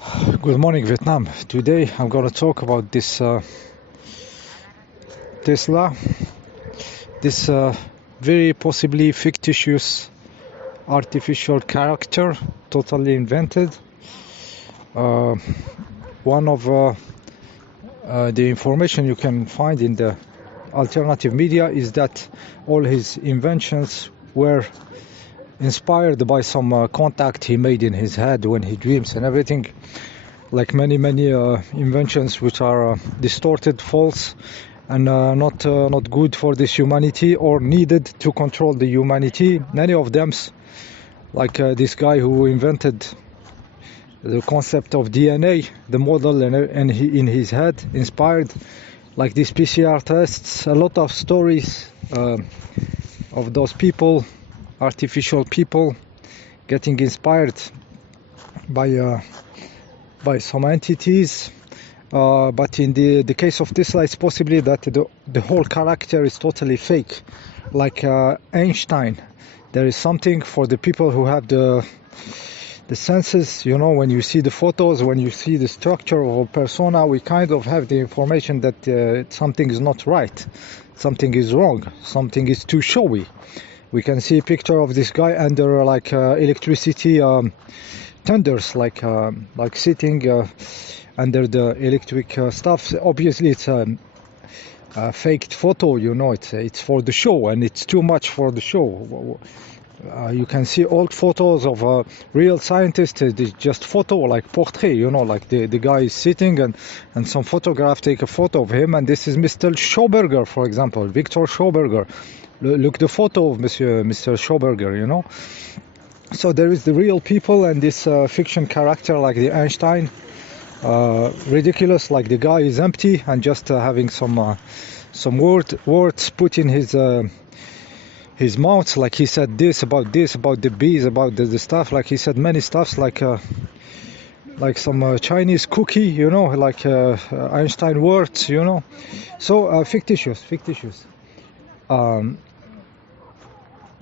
Good morning, Vietnam. Today I'm going to talk about this Tesla, this very possibly fictitious artificial character, totally invented. One of the information you can find in the alternative media is that all his inventions were inspired by some contact he made in his head when he dreams and everything. Like many inventions which are distorted, false, and not good for this humanity or needed to control the humanity. Many of them, like this guy who invented the concept of DNA, the model, and he in his head inspired, like these PCR tests. A lot of stories of those people, artificial people, getting inspired by some entities, but in the case of Tesla, it's possibly that the whole character is totally fake, like Einstein. There is something for the people who have the senses, you know, when you see the photos, when you see the structure of a persona, we kind of have the information that something is not right, something is wrong, something is too showy. We can see a picture of this guy under like electricity tenders, like sitting under the electric stuff. Obviously it's a faked photo, you know, it's for the show, and it's too much for the show. You can see old photos of real scientists. It's just photo, like portrait, you know, like the guy is sitting and some photograph take a photo of him, and this is Mr. Schauberger, for example, Victor Schauberger. Look the photo of Mr. Schauberger, you know. So there is the real people and this fiction character like the Einstein, ridiculous, like the guy is empty and just having some words put in his mouth, like he said this about the bees, about the stuff, like he said many stuffs, like some Chinese cookie, you know, like Einstein words, you know. So fictitious.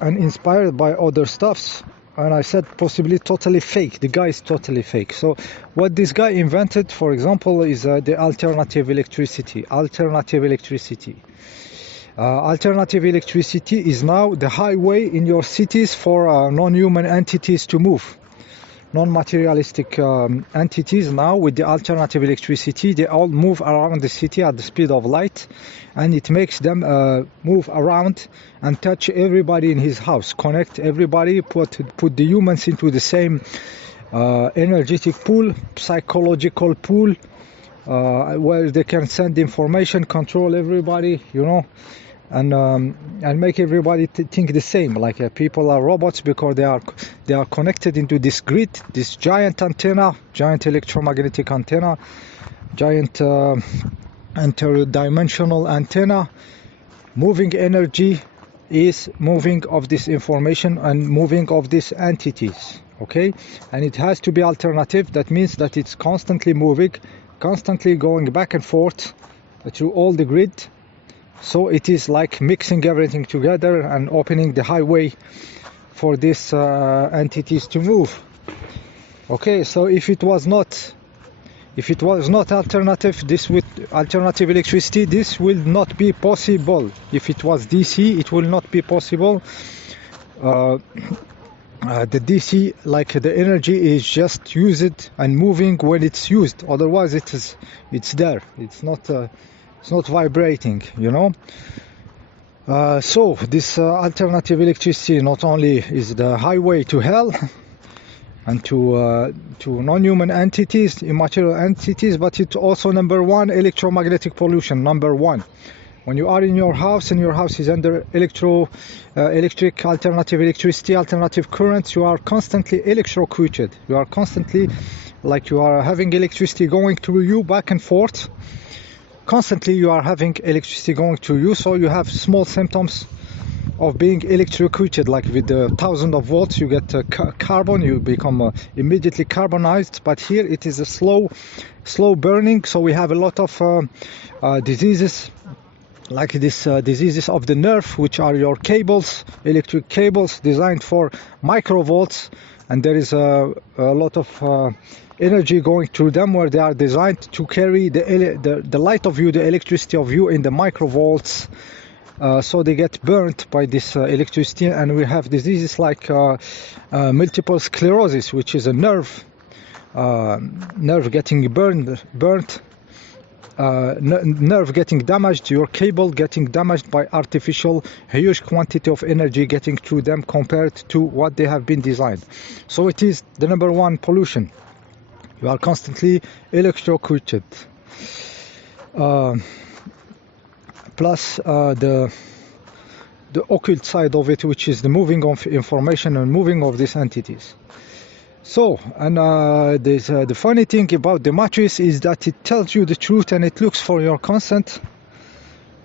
And inspired by other stuffs, and I said possibly totally fake. The guy is totally fake. So what this guy invented, for example, is the alternative electricity. Alternative electricity is now the highway in your cities for non-human entities to move. Non-materialistic entities now with the alternative electricity, they all move around the city at the speed of light, and it makes them move around and touch everybody in his house, connect everybody, put the humans into the same energetic pool, psychological pool, where they can send information, control everybody, you know, and make everybody think the same, like people are robots because they are connected into this grid, this giant antenna, giant electromagnetic antenna, giant interdimensional antenna. Moving energy is moving of this information and moving of these entities, okay? And it has to be alternative. That means that it's constantly moving, constantly going back and forth through all the grid. So it is like mixing everything together and opening the highway for these entities to move. Okay, so if it was not alternative, alternative electricity, this will not be possible. If it was DC, it will not be possible. The DC, like the energy is just used and moving when it's used. Otherwise, it's there. It's not vibrating, you know. So this alternative electricity not only is the highway to hell and to non-human entities, immaterial entities, but it's also number one, electromagnetic pollution, number one. When you are in your house and your house is under electric, alternative electricity, alternative currents, you are constantly electrocuted. You are constantly, like you are having electricity going through you back and forth. Constantly you are having electricity going through you, so you have small symptoms of being electrocuted, like with the thousands of volts you get carbon, you become immediately carbonized. But here it is a slow burning, so we have a lot of diseases, like this diseases of the nerve, which are your cables, electric cables designed for microvolts, and there is a lot of energy going through them, where they are designed to carry the light of you, the electricity of you, in the microvolts. So they get burnt by this electricity, and we have diseases like multiple sclerosis, which is a nerve getting burnt, nerve getting damaged, your cable getting damaged by artificial huge quantity of energy getting through them compared to what they have been designed. So it is the number one pollution. You are constantly electrocuted. Plus the occult side of it, which is the moving of information and moving of these entities. So, and the funny thing about the matrix is that it tells you the truth and it looks for your consent.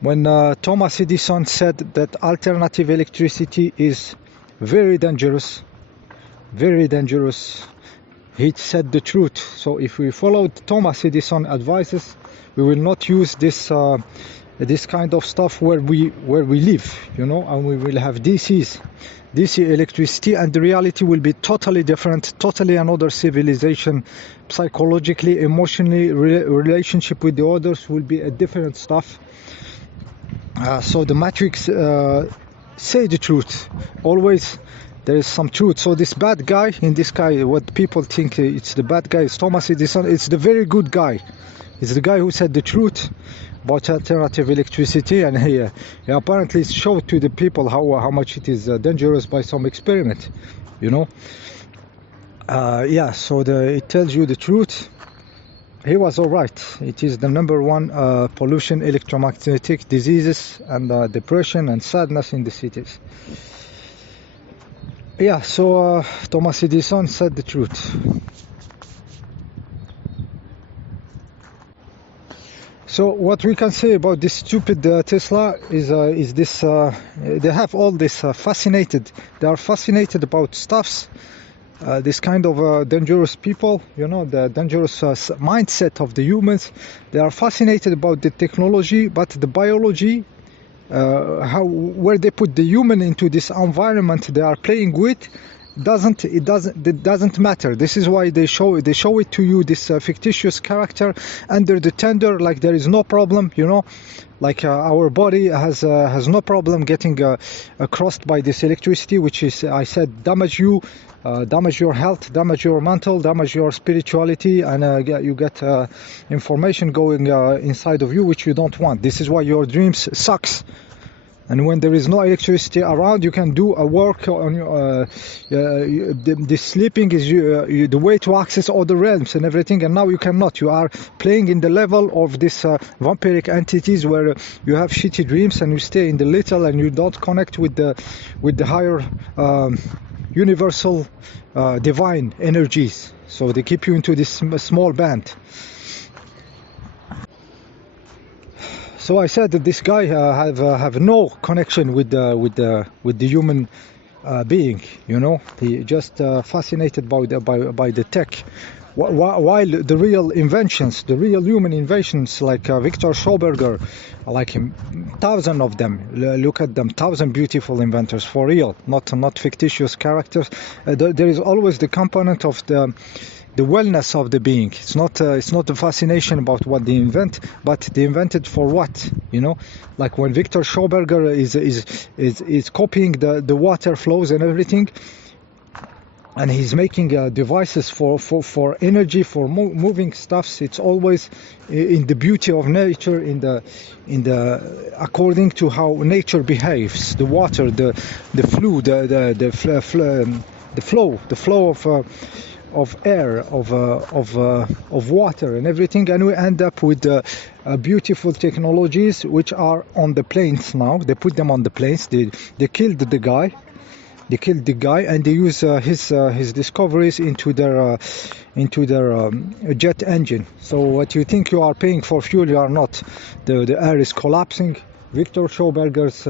When Thomas Edison said that alternative electricity is very dangerous, he said the truth. So if we followed Thomas Edison advices, we will not use this kind of stuff where we live, you know, and we will have DC electricity, and the reality will be totally different, totally another civilization. Psychologically, emotionally, relationship with the others will be a different stuff. So the matrix say the truth. Always there is some truth. So this bad guy, what people think it's the bad guy is Thomas Edison. It's the very good guy. It's the guy who said the truth about alternative electricity, and he apparently showed to the people how much it is dangerous by some experiment, you know. Yeah, so it tells you the truth. He was all right. It is the number one pollution, electromagnetic diseases, and depression and sadness in the cities. Yeah, so Thomas Edison said the truth. So what we can say about this stupid Tesla is this: they have all this fascinated. They are fascinated about stuffs. This kind of dangerous people, you know, the dangerous mindset of the humans. They are fascinated about the technology, but the biology, where they put the human into this environment they are playing with, it doesn't matter. This is why they show it to you, this fictitious character under the tender, like there is no problem, you know, like our body has no problem getting crossed by this electricity, which is, I said, damage you, damage your health, damage your mental, damage your spirituality, and you get information going inside of you which you don't want. This is why your dreams sucks. And when there is no electricity around, you can do a work on your, the sleeping is the way to access other realms and everything, and now you cannot. You are playing in the level of this vampiric entities where you have shitty dreams and you stay in the little and you don't connect with the higher universal divine energies. So they keep you into this small band. So I said that this guy have no connection with the human being, you know. He just fascinated by the tech, while the real inventions, the real human inventions, like Victor Schauberger, like him, thousands of them. Look at them, 1,000 beautiful inventors for real, not fictitious characters. There is always the component of the wellness of the being. It's not the fascination about what they invent, but they invented for what, you know. Like when Victor Schauberger is copying the water flows and everything, and he's making devices for energy, for moving stuffs. It's always in the beauty of nature, in the according to how nature behaves. The water, the flow of air, of water and everything, and we end up with beautiful technologies which are on the planes now. They put them on the planes. They killed the guy. They killed the guy, and they use his discoveries into their jet engine. So what you think you are paying for fuel, you are not. The air is collapsing. Victor Schauberger's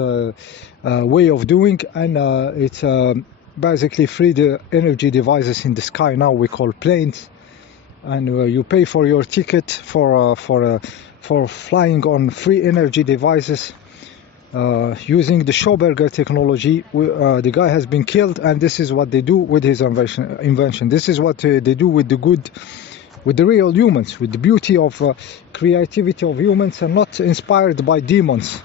way of doing, and it's basically free the energy devices in the sky now we call planes, and you pay for your ticket for flying on free energy devices. using the Schauberger technology. The guy has been killed, and this is what they do with his invention. This is what they do with the real humans, with the beauty of creativity of humans, and not inspired by demons,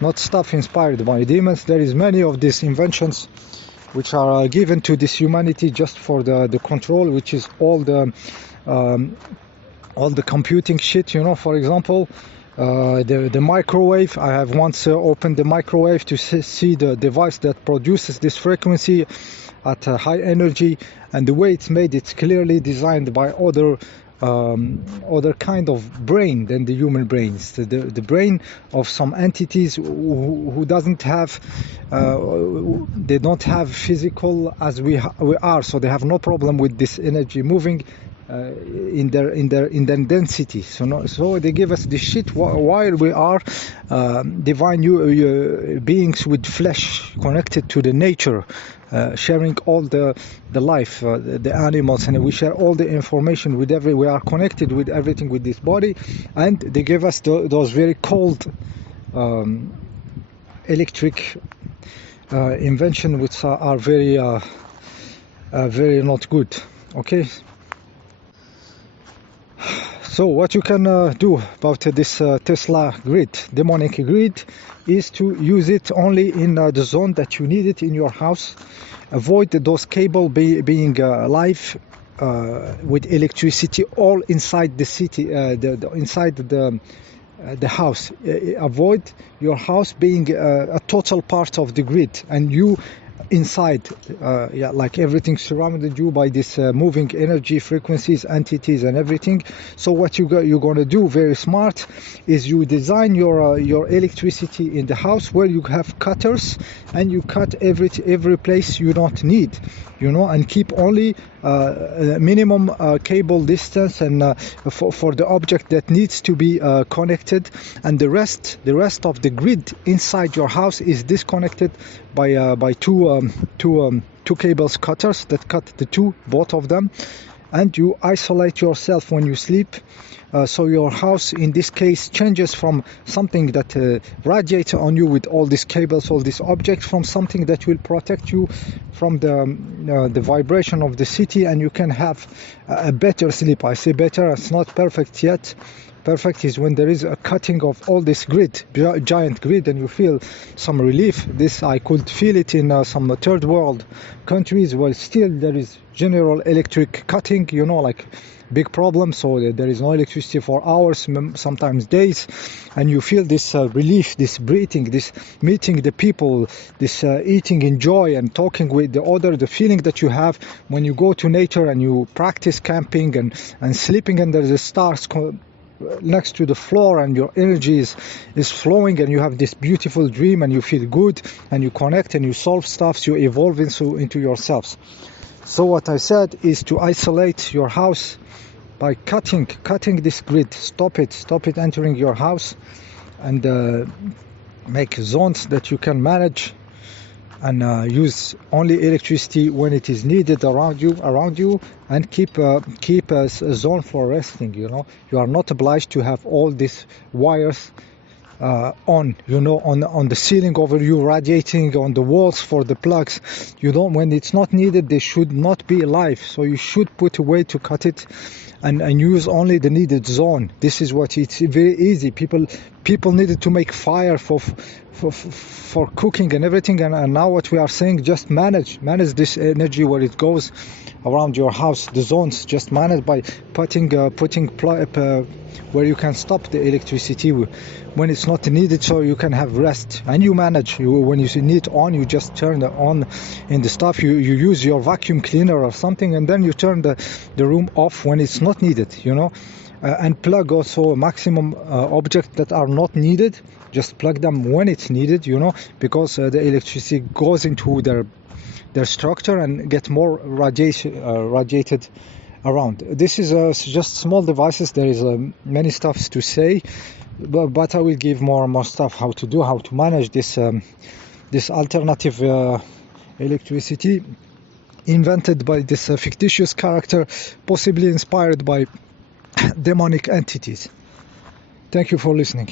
not stuff inspired by demons. There is many of these inventions which are given to this humanity just for the control, which is all the computing shit, you know. For example, the microwave. I have once opened the microwave to see the device that produces this frequency at high energy, and the way it's made, it's clearly designed by other kind of brain than the human brains, the brain of some entities who doesn't have they don't have physical as we are, so they have no problem with this energy moving in their density. So they give us the shit while we are divine beings with flesh, connected to the nature, sharing all the life, the animals, and we share all the information with we are connected with everything with this body, and they give us those very cold electric invention, which are very not good. Okay. So what you can do about this Tesla grid, demonic grid, is to use it only in the zone that you need it in your house. Avoid those cables being live with electricity all inside the city, inside the house. Avoid your house being a total part of the grid, and you inside, like everything surrounded you by this moving energy, frequencies, entities, and everything. So what you're going to do, very smart, is you design your electricity in the house where you have cutters, and you cut every place you don't need, you know, and keep only minimum cable distance and for the object that needs to be connected, and the rest of the grid inside your house is disconnected by two cables cutters that cut both of them, and you isolate yourself when you sleep. So your house in this case changes from something that radiates on you with all these cables, all these objects, from something that will protect you from the vibration of the city, and you can have a better sleep. I say better, it's not perfect yet. Perfect is when there is a cutting of all this grid, giant grid, and you feel some relief. This I could feel it in some third world countries where still there is general electric cutting, you know, like big problem. So there is no electricity for hours, sometimes days, and you feel this relief, this breathing, this meeting the people, this eating in joy and talking with the other, the feeling that you have when you go to nature and you practice camping and sleeping under the stars next to the floor, and your energy is flowing, and you have this beautiful dream, and you feel good, and you connect, and you solve stuff, you evolve into yourselves. So what I said is to isolate your house by cutting this grid. Stop it entering your house, and make zones that you can manage, and use only electricity when it is needed around you, and keep a zone for resting. You know, you are not obliged to have all these wires on, you know, on the ceiling over you, radiating on the walls for the plugs. You don't, when it's not needed, they should not be alive. So you should put a way to cut it and use only the needed zone. This is what it's very easy. People needed to make fire for cooking and everything, and now what we are saying, just manage this energy where it goes around your house, the zones, just manage by putting where you can stop the electricity when it's not needed, so you can have rest, and you manage. When you need on, you just turn it on in the stuff. You use your vacuum cleaner or something, and then you turn the room off when it's not needed, you know. And plug also maximum objects that are not needed. Just plug them when it's needed, you know, because the electricity goes into their structure and get more radiated around. This is just small devices. There is many stuffs to say, but I will give more and more stuff how to manage this this alternative electricity invented by this fictitious character, possibly inspired by demonic entities. Thank you for listening.